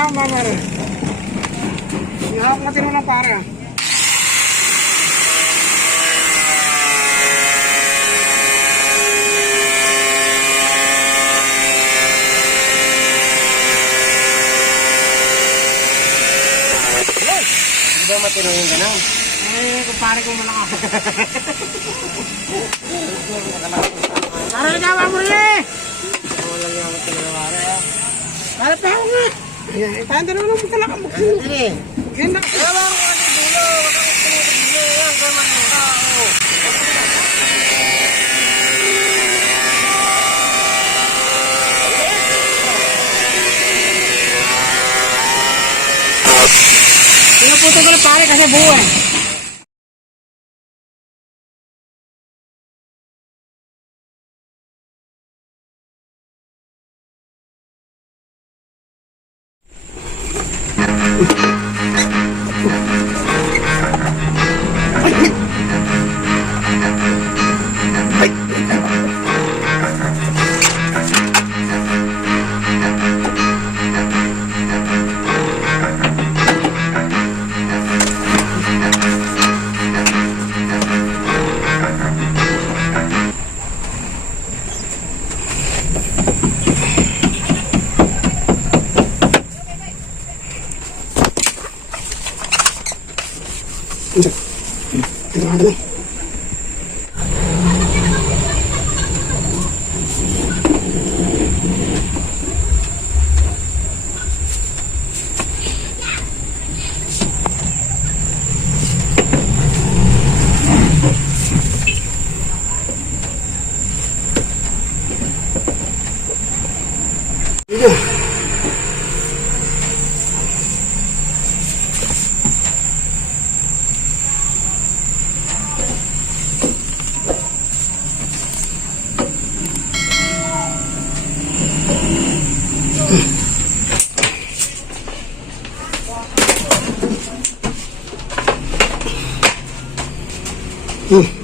Kailangan ba pare? Hihawak natin mo lang pare. Hindi ba matino yung gano'n? Eh, kumpare ko malakas. Pare, nagawa mo rin eh! Walang yung matino yung pare. Pare, tayo nga! Ayan, ipanda naman ang talaka mo. Hindi. Yan na. Ewan ko kasi dulo. Wag kang dulo. Yan, gaman yung tao. Pinaputo ko na pare kasi buo eh.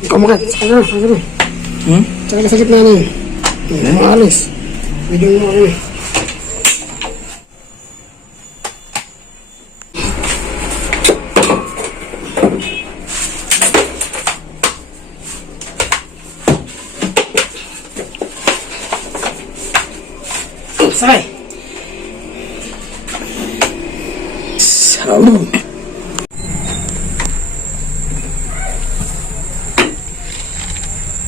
Ikaw mga, saka na. Saka na sa gitna na yun. Maalis. Video mo ako eh. Sakay. Sabi.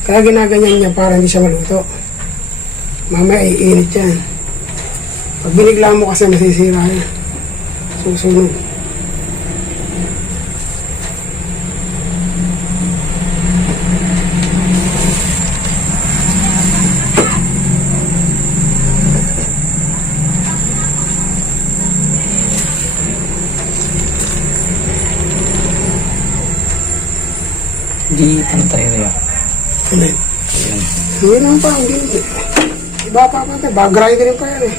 Kaya ginaganyan niya para hindi siya maluto. Mamaya iinit yan. Pag binigla mo kasi masisira yan. Susunod. Hindi pantay na yan. Ano yun? Ayan naman pa. Iba pa pa. Bag-grinder pa yan eh.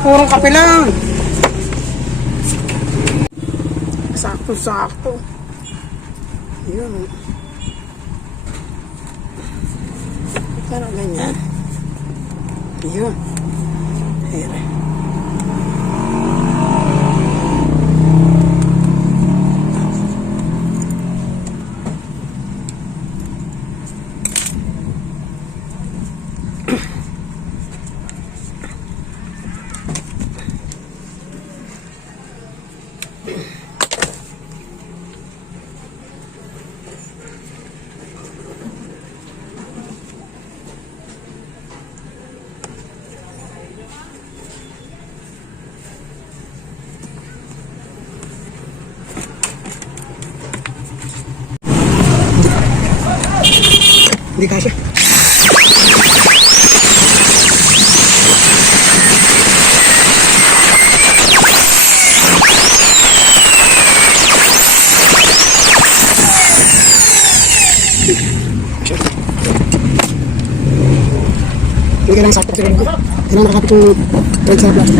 purong kape lang. Sakto. Yun. Parang ganyan. Yun. Ayan. Hindi kasya. Hindi ka lang sakto siguro. Kailangan nakakapit yung thread sa plastic.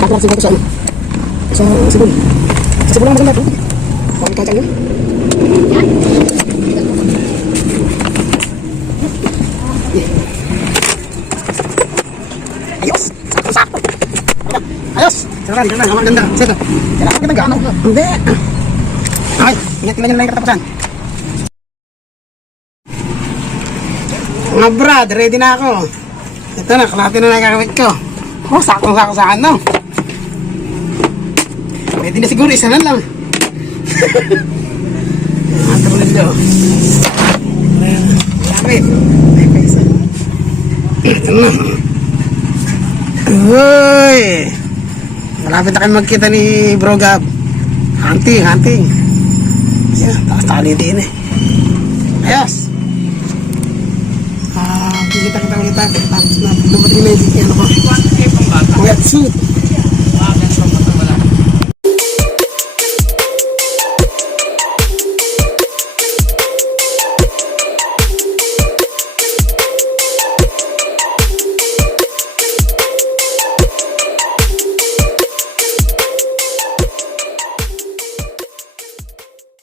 Kapag siguro sa ano? Sa sibol. Sa sibol lang maganda ito. Bakit kacang yun? Ayos! Sakto! Ayos! Sarang, ang maganda. Sito. Kailangan maganda gano'n. Hindi! Okay, ingat-ingat nyo lang yung katapusan. Mga brad, ready na ako. Ito na, kalahati na nakakawit ko. Oh, sakto-sakto sa akin, no? Pwede na siguro, isa na lang. Matulad nyo. Lapit. Ay, pa isa. Ito na. Uy! Malapit na kayo magkita ni Bro Gab. Hunting. Ayan, takas tali din eh. Ayos! Kita ulit tapos na dumating na yung ano ko. Wetsuit.